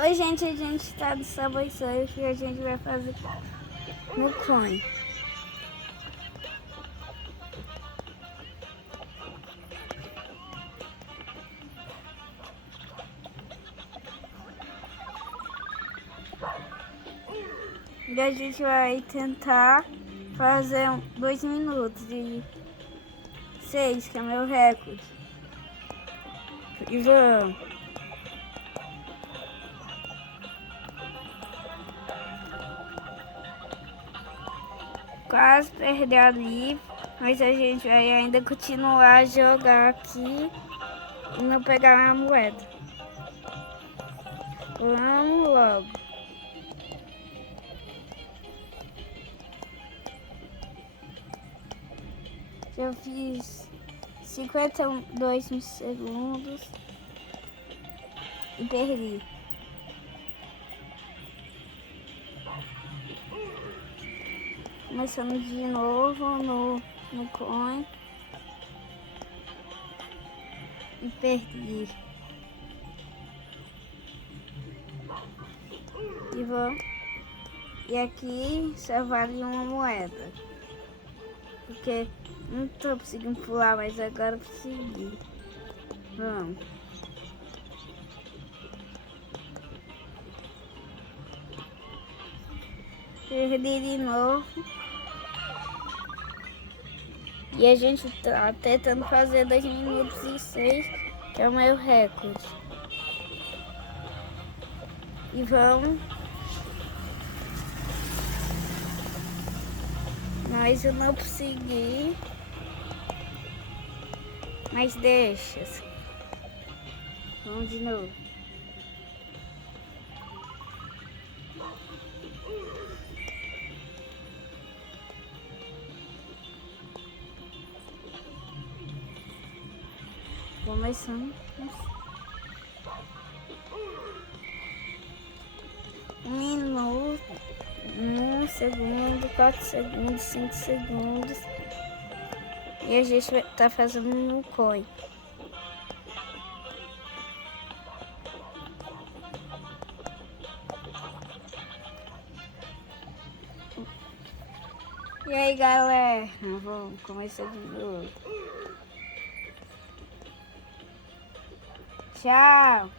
Oi, gente, a gente tá do Subway Surf e a gente vai fazer no coin. E a gente vai tentar fazer 2 minutos de 6, que é meu recorde. E vamos. Quase perder ali, mas a gente vai ainda continuar a jogar aqui e não pegar a moeda. Vamos logo. Já fiz 52 segundos e perdi. Começando de novo no coin e perdi. E vou. E aqui só vale uma moeda. Porque não tô conseguindo pular, mas agora eu consegui. Vamos. Perdi de novo. E a gente tá tentando fazer 2 minutos e 6, que é o meu recorde. E vamos. Mas eu não consegui. Mas deixa. Vamos de novo. Começando. 1 minuto, 1 segundo, 4 segundos, 5 segundos. E a gente tá fazendo no coin. E aí, galera, vamos começar de novo. Tchau.